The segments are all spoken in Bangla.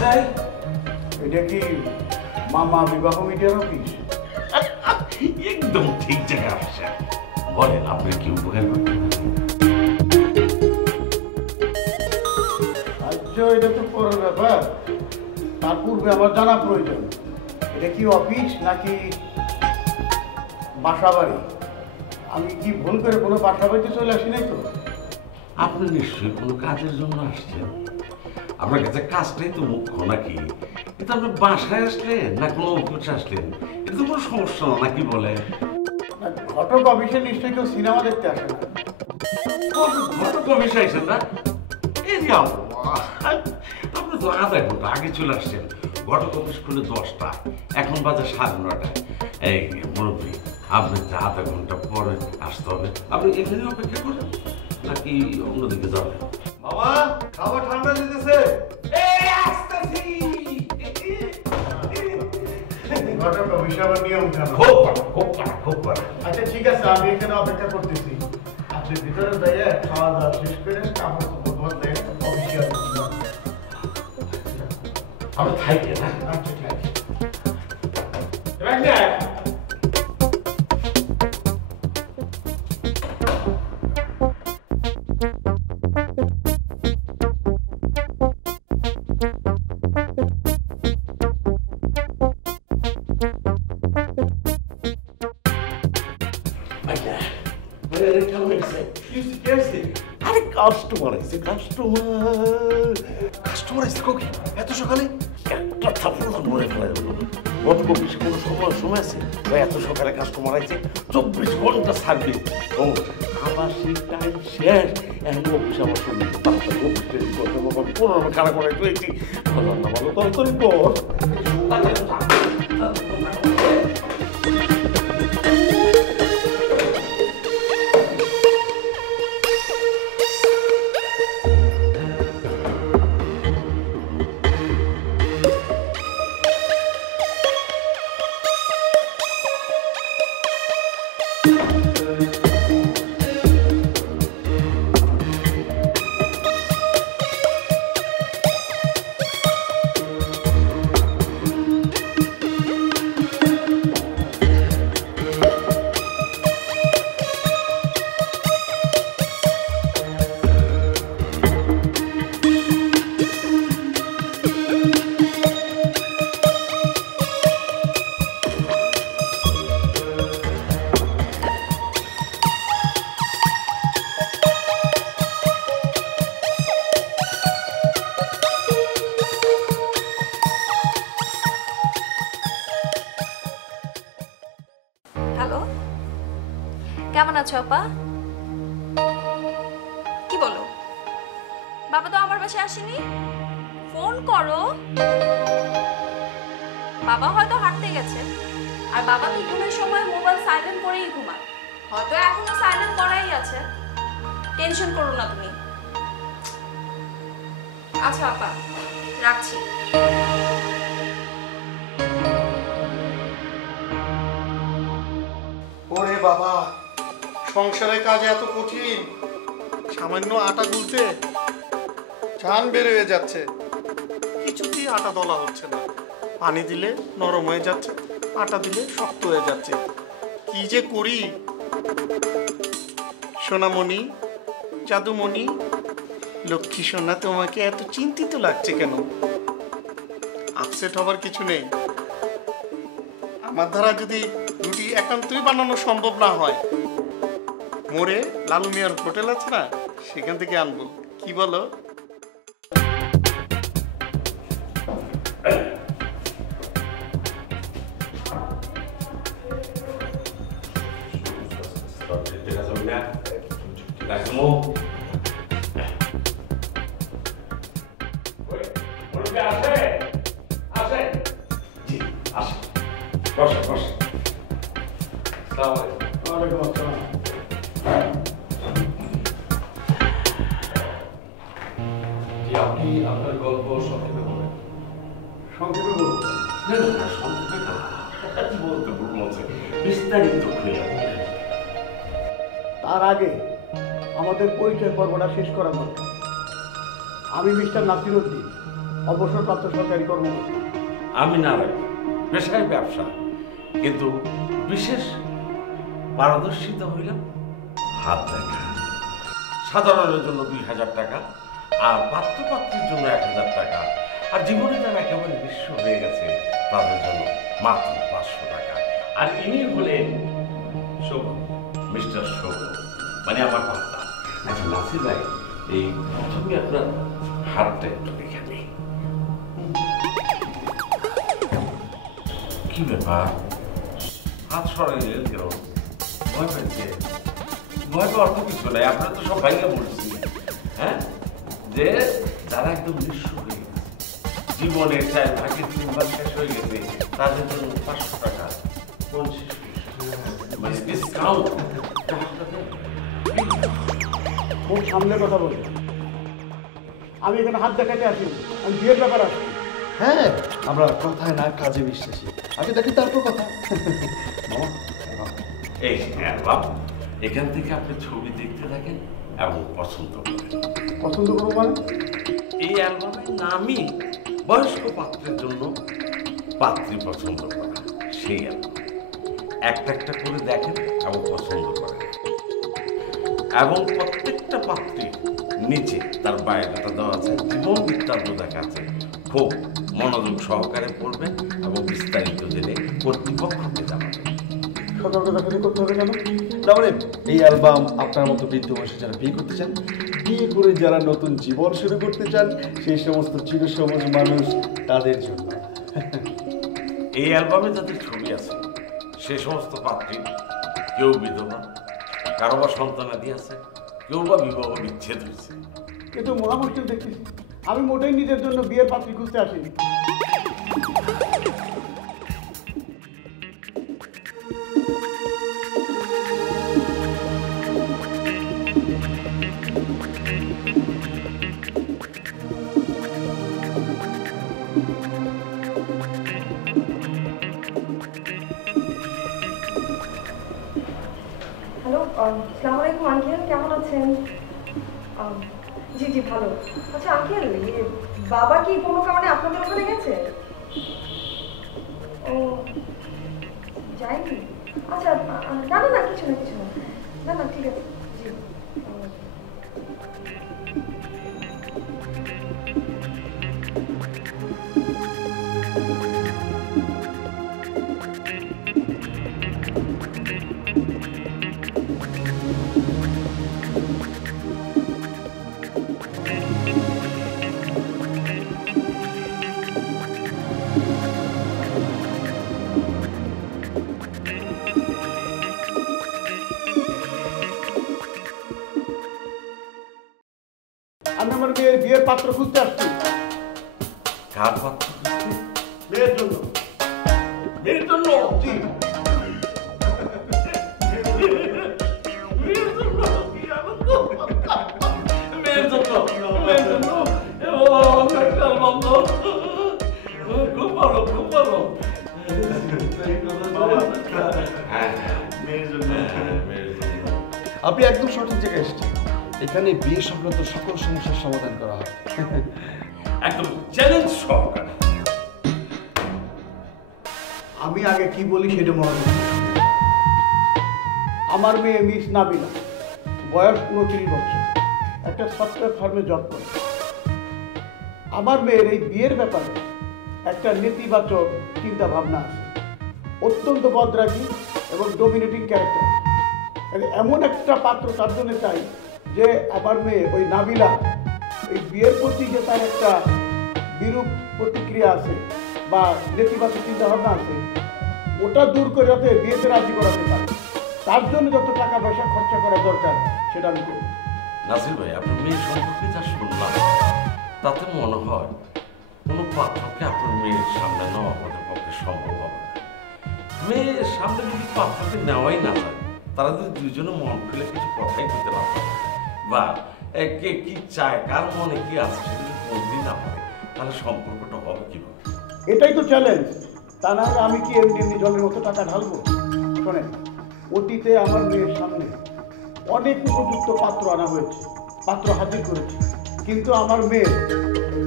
চাই? এটা কি মামা বিবাহ মিডিয়ার অফিস? একদম ঠিক জায়গায় আসছে। বলেন আপনি কি উপকার করতে পারেন? এটা তো পরের ব্যাপার, তার পূর্বে আমার জানা প্রয়োজন। এটা কি অফিস নাকি বাসা বাড়ি? আমি কি ভুল করে কোনো বাসা বাড়িতে চলে আসি নাই তো? আপনি নিশ্চয়ই কোনো কাজের জন্য আসছেন। আপনার কাছে কাজটাই তো মুখ্য নাকি? এটা আপনি বাসায় আসলেন না কোনো অফিসে আসলেন, এটা তো কোনো সমস্যা না নাকি বলে? ঘটক অফিসে নিশ্চয়ই কেউ সিনেমা দেখতে আসে না। ঘটক অফিসে আসেন না? এই যে আপনি তো আধা ঘন্টা আগে চলে আসছেন। ঘটক অফিস খুলে 10টা, এখন বাজে 9:30। এই মুরব্বী, আপনি যে আধা ঘন্টা পরে আসতে হবে, আপনি এখানে অপেক্ষা করেন নাকি অন্যদিকে যাবেন? বাবা, খাবার ঠান্ডা দিতেছে। ঘটক অফিসে আবার নিয়ম কেন? আচ্ছা ঠিক আছে, আমি এখানে অপেক্ষা করতেছি। আপনি ভিতরে যাইয়ে খাওয়া দাওয়া শেষ করে কাপড় চোপড় বদলে অফিসে আসবেন। আমরা থাকি না। আচ্ছা ঠিক আছে। আরে কাস্টমার আছে, কাস্টমার আসছে কোকি এত সকালে? একটা থাপড় মরে ফেলা যাবে। গত অফিসে কোনো সময় আছে এত সকালে কাস্টমার আছে? 24 ঘন্টা সার্ভিস। ও আমার সেই টাইম শেষ, এখন অফিসে আমার শুনতে তাড়াতাড়ি অফিস টেস্ট করতে বাবা পুরো খাড়া করে তুলেছি। ভালো না ভালো তরকারি কর। কেমন আছো আপা? কি বলো? বাবা তো আমার বাসায় আসেনি। ফোন করো। বাবা হয়তো হাঁটতে গেছে, আর বাবা তো ঘুমের সময় মোবাইল সাইলেন্ট করেই ঘুমায়। হয়তো এখনো সাইলেন্ট করাই আছে। টেনশন করো না তুমি। আচ্ছা আপা, রাখছি। ওরে বাবা, সংসারের কাজ এত কঠিন। সামান্য আটা গুলতে জান বের হয়ে যাচ্ছে। কিছুতেই আটা দলা হচ্ছে না। পানি দিলে নরম হয়ে যাচ্ছে, আটা দিলে শক্ত হয়ে যাচ্ছে। কি যে করি। সোনামণি, জাদুমণি, লক্ষ্মী সোনা, তোমাকে এত চিন্তিত লাগছে কেন? আপসেট হবার কিছু নেই। আমার দ্বারা যদি রুটি একান্তই বানানো সম্ভব না হয়, মোড়ে লালু মিয়ার হোটেল আছে না, সেখান থেকে আনবো। কি বলো? আপনি আপনার গল্প সংক্ষেপে বলেন। সংক্ষেপে বলবো? না সংক্ষেপে বলতে বলছে বিস্তারিত ক্রিয়া। তার আগে আমাদের পরিচয় পর্বটা শেষ করা দরকার। আমি মিস্টার নাসিরউদ্দিন, অবসরপ্রাপ্ত সরকারি কর্মকর্তা। আমি নারায়ণ, পেশায় ব্যবসা, কিন্তু বিশেষ পারদর্শিতা হইলাম হাত দেখা। সাধারণের জন্য 2000 টাকা, আর পাত্রপাত্রীর জন্য 1000 টাকা, আর জীবনে যারা একেবারে বিশ্ব হয়ে গেছে তাদের জন্য মাত্র 500 টাকা। আর ইনি হলেন শোভন, মিস্টার শোভন, মানে আমার পার্টনার। আচ্ছা নাসির ভাই, এই প্রথমে আপনার হাতটা একটু দেখে নেই। কি ব্যাপার, হাত সরাই দিলেন কেন? ভয় পেয়েছে? ভয় পাওয়ার তো কিছু নাই, আপনারা তো সব ভাইকে বলছি, হ্যাঁ, যে যারা একদম নিঃস্ব হয়ে গেছে, জীবনের 4 ভাগের 3 ভাগ শেষ হয়ে গেছে, তাদের জন্য 500 টাকা মানে ডিসকাউন্ট। খুব সামনে কথা বলি, আমি এখানে হাত দেখাতে আসিনি, আমি বিয়ের ব্যাপার আসি। হ্যাঁ, আমরা কথায় না কাজে বিশ্বাসী। আগে দেখি তারপর কথা। এই অ্যালবাম, এখান থেকে আপনি ছবি দেখতে থাকেন এবং পছন্দ করেন। পছন্দ করবো মানে? এই অ্যালবামের নামই বয়স্ক পাত্রের জন্য পাত্রী পছন্দ করা, সেই অ্যালবাম। একটা একটা করে দেখেন এবং পছন্দ করেন, এবং প্রত্যেকটা পাত্রীর নিচে তার বায়োডাটা দেওয়া আছে, জীবন বৃত্তান্ত দেখা আছে। খুব মনোযোগ সহকারে পড়বেন এবং বিস্তারিত জেনে কর্তৃপক্ষকে জানাবেন। সতর্কতা খালি করতে হবে কেন? না মানে এই অ্যালবাম আপনার মতো বৃদ্ধ বয়সে যারা বিয়ে করতে চান, বিয়ে করে যারা নতুন জীবন শুরু করতে চান, সেই সমস্ত চিরসবুজ মানুষ তাদের জন্য। এই অ্যালবামে যাদের ছবি আছে সে সমস্ত পাত্রী কেউ বিধবা, কারো বা সন্তানাদি আছে, কেউ বা বিবাহ বিচ্ছেদ হয়েছে। কিন্তু মহা মুশকিল দেখতেছি, আমি মোটেই নিজের জন্য বিয়ের পাত্রী খুঁজতে আসিনি। হ্যালো, আসসালামু আলাইকুম আঙ্কেল, কেমন আছেন? জি জি ভালো। আচ্ছা আঙ্কেল, বাবা কি কোনো কারণে আপনাদের ওখানে গেছে? ও যায়নি? আচ্ছা, না না না, কিছু না কিছু না, না না ঠিক আছে। জি আমি আমার বিয়ের পাত্র খুঁজতে আসছি। কার পাত্র? মেয়ের জন্য। মেয়ের জন্য? জি। মেয়ের জন্য? মেয়ের জন্য? খুব ভালো, খুব ভালো। মেয়ের জন্য। আপনি একদম সঠিক জায়গায় এসেছেন। এখানে বিয়ে সংক্রান্ত সকল সমস্যার সমাধান করা হয়। একদম চ্যালেঞ্জ সহকারে। আমি আগে কি বলি সেটা মনে করি। আমার মেয়ে মিস নাবিলা, বয়স 29 বছর, একটা সফটওয়্যার ফার্মে জব করে। আমার মেয়ের এই বিয়ের ব্যাপারে একটা নেতিবাচক চিন্তা ভাবনা আছে। অত্যন্ত বদরাগী এবং ডোমিনেটিং ক্যারেক্টার। এমন একটা পাত্র তার জন্য চাই যে আমার মেয়ে ওই নাবিলা এই বিয়ের প্রতি যে তার একটা বিরূপ প্রতিক্রিয়া আছে বা নেতিবাচক চিন্তা ভাবনা আছে, ওটা দূর করে যাতে বিয়েতে রাজি করাতে পারে, তার জন্য যত টাকা পয়সা খরচা করা দরকার সেটা আমি করি। নাসির ভাই, আপনার মেয়ের সম্পর্কে যা শুনলাম তাতে মনে হয় কোনো পাত্রকে আপনার মেয়ের সামনে নেওয়া আমাদের পক্ষে সম্ভব হবে না। মেয়ের সামনে যদি পাত্রকে নেওয়াই না হয়, তারা যদি দুইজনে মন খুলে কিছু কথাই বলতে না পারে, বা কে কি চায়, কার মনে কি আছে সেটা যদি বলতেই না পারে, তাহলে সম্পর্কটা হবে কিভাবে? এটাই তো চ্যালেঞ্জ। তা না হলে আমি কি এমনি এমনি জলের মতো টাকা ঢালবো? শোনেন, অতীতে আমার মেয়ের সামনে অনেক উপযুক্ত পাত্র আনা হয়েছে, পাত্র হাজির করেছি, কিন্তু আমার মেয়ের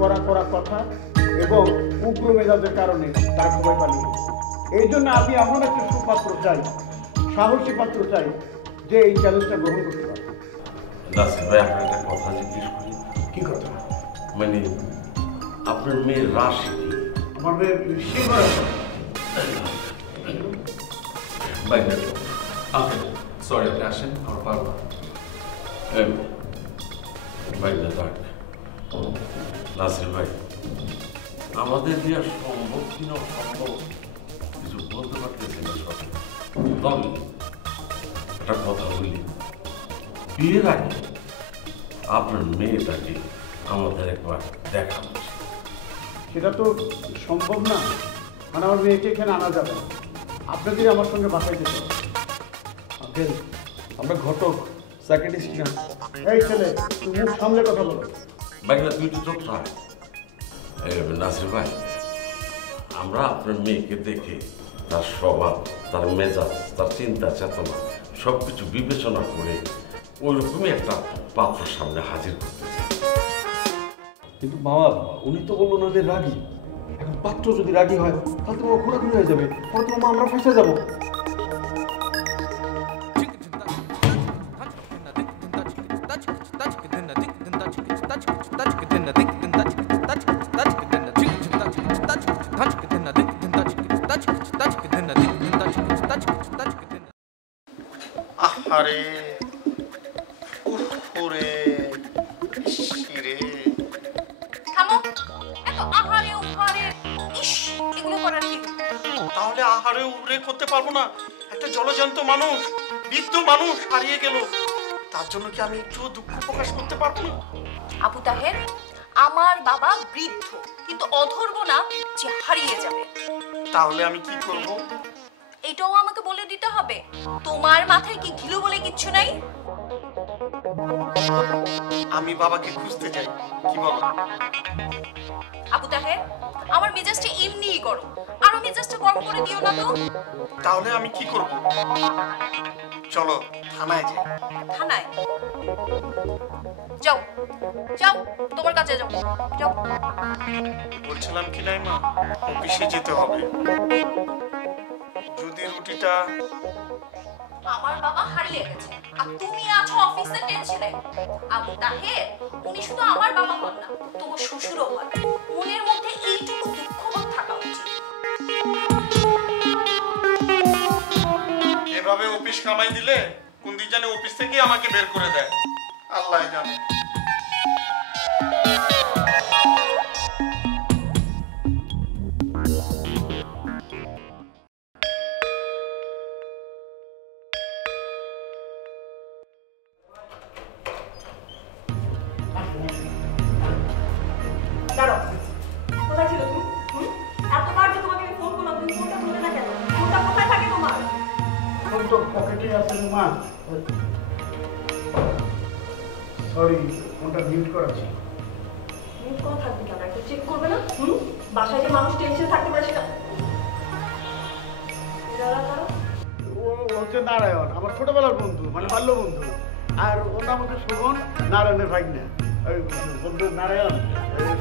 করা কথা এবং উগ্র মেজাজের কারণে তারা সবাই পালিয়ে গেছে। এই জন্য আমি এমন একটা সুপাত্র চাই, সাহসী পাত্র চাই, যে এই চ্যালেঞ্জটা গ্রহণ করতে পারে। নাসির ভাই, আপনার একটা কথা জিজ্ঞেস করি। কি কথা? মানে আপনার মেয়ের রাশি কি? আমার মেয়ের সিংহ রাশি। সরি, আপনি আসেন, আমার পারবো না। নাসির ভাই, আমাদের দেওয়া সম্ভব কিনা অসম্ভব কিছু বলতে পারতেছি না সঠিক। তবে একটা কথা বলি, বিয়ের আগে আপনার মেয়েটাকে আমাদের একবার দেখা উচিত। সেটা তো সম্ভব না, মানে আমার মেয়েকে এখানে আনা যাবে না। আপনাদের আমার সঙ্গে বাসায় যেতে হবে। আঙ্কেল, আমরা ঘটক, সাইকিয়াট্রিস্ট না। এই ছেলে, তুমি মুখ সামলে কথা বলো। বাইরে তুই তো চোখ থাক। নাসির ভাই, আমরা আপনার মেয়েকে দেখে তার স্বভাব, তার মেজাজ, তার চিন্তা চেতনা সব কিছু বিবেচনা করে ওই রকমই একটা পাত্রের সামনে হাজির করতে চাই। কিন্তু বাবা, উনি তো বললো না যে রাগী। এখন পাত্র যদি রাগী হয় তাহলে তো ঘোরাঘুরি হয়ে যাবে, পরে তো আমরা ফেসে যাবো। আহারে উফরে শিরে। থামো, এত আহারে উহারে ইস এগুলো করার কি? তাহলে আহারে উড়ে করতে পারবো না? একটা জলজন্ত মানুষ, বৃদ্ধ মানুষ হারিয়ে গেল, তার জন্য কি আমি একটু দুঃখ প্রকাশ করতে পারবো না? আবু তাহের, আমার বাবা বৃদ্ধ কিন্তু অধর্ব না যে হারিয়ে যাবে। তাহলে আমি কি করব? এটাও আমাকে বলে দিতে হবে? তোমার মাথায় কি ঘিলু বলে কিচ্ছু নাই? আমি বাবাকে খুঁজতে যাই, কি বলো? আবু তাহের, আমার মেজাজটা এমনিই গরম, আরো মেজাজটা গরম করে দিও না তো। তাহলে আমি কি করব? চলো থানায় যাই। থানায় যাও, যাও তোমার কাছে যাও, যাও। বলছিলাম কি নাই মা, অফিসে যেতে হবে। যদি রুটিটা আমার বাবা হারিয়ে গেছে আর তুমি আছো অফিসে টেনশনে। আবু তাহের, উনি শুধু আমার বাবা হন না, তোমার শ্বশুরও হন। মনের মধ্যে এইটুকু দুঃখবোধ থাকা উচিত। এভাবে অফিস কামাই দিলে কোন দিন জানে অফিস থেকে আমাকে বের করে দেয়, আল্লাহ জানে। দাঁড়াও, কোথায় ছিল তুমি? এতবার যে তোমাকে আমি ফোন করলাম, তুমি ফোনটা ধরলে না কেন? ফোনটা কোথায় থাকে তোমার? ফোন তো পকেটে আছে মা। সরি, ফোনটা মিউট করা ছিল। মিউট করা থাকবে কেন? একটু চেক করবে না? বাসায় যে মানুষ টেনশন থাকতে পারে সেটা। ও হচ্ছে নারায়ণ, আমার ছোটবেলার বন্ধু, মানে বাল্য বন্ধু। আর ওর নাম হচ্ছে শোভন, নারায়ণের ভাগ্নে। ওই বন্ধু নারায়ণ,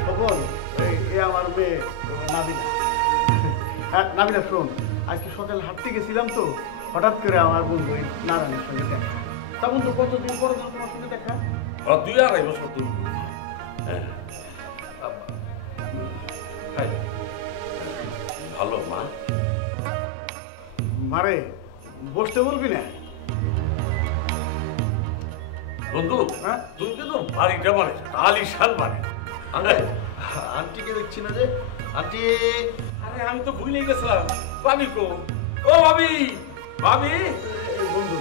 শোভন, এ আমার মেয়ে নাবিনা। হ্যাঁ নাবিনা, শোন, আজকে সকালে হাঁটতে গেছিলাম তো, হঠাৎ করে আমার বন্ধু ওই নারায়ণের সঙ্গে দেখা। তা বন্ধু, কতদিন পরে তোমার সঙ্গে দেখা? 2-2.5 বছর তুই। ভালো মা। মারে বসতে বলবি না? বন্ধু, হ্যাঁ? তুই কিন্তু বাড়িটা মানে আলিশান বাড়ি। আন্টিকে দেখছি না যে। আন্টি, আরে আমি তো ভুলেই গেছিলাম। ভাবি কো? ও ভাবি, ভাবি। এই বন্ধু,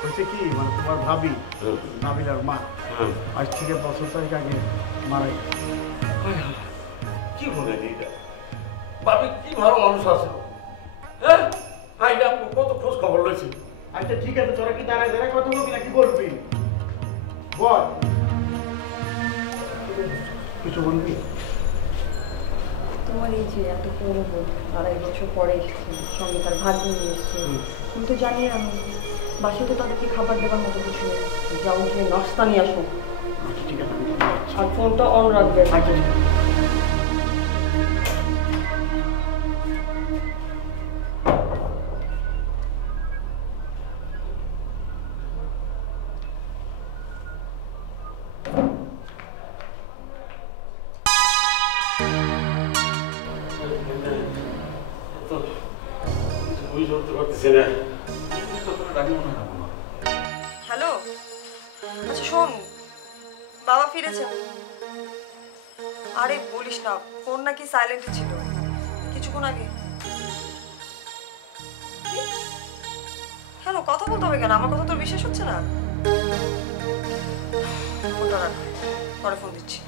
হয়েছে কি, মানে তোমার ভাবি নাবিলার মা আজ থেকে বছর 4 আগে মারা গেছে। কি বলে এটা? ভাবি কি ভালো মানুষ আছে। হ্যাঁ, আইডা কত খোঁজ খবর লইছি। আচ্ছা ঠিক আছে, তোরা কি দাঁড়ায় দাঁড়ায় কথা বলবি নাকি বলবি? বল, কিছু বলবি? তোমার এই যে এত পুরনো বোন 2.5 বছর পরে এসেছে, সঙ্গে তার ভাগ্নি নিয়ে এসছে। তুমি তো জানি আমি বাসায় তো তাদেরকে খাবার দেওয়ার মতো কিছু নেই। যাও গিয়ে নাস্তা নিয়ে আসো। আচ্ছা ঠিক আছে, আমি আর ফোনটা অন রাখবে। আচ্ছা ঠিক আছে। তো কিছু বুঝে উঠতে পারতেছি না। কতটা রাগি মনে হয় আপনার? হ্যালো, আচ্ছা শোন, বাবা ফিরেছেন। আরে বলিস না, ফোন নাকি সাইলেন্টে ছিল কিছুক্ষণ আগে। কেন কথা বলতে হবে কেন? আমার কথা তোর বিশ্বাস হচ্ছে না? ফোনটা রাখ, পরে ফোন দিচ্ছি।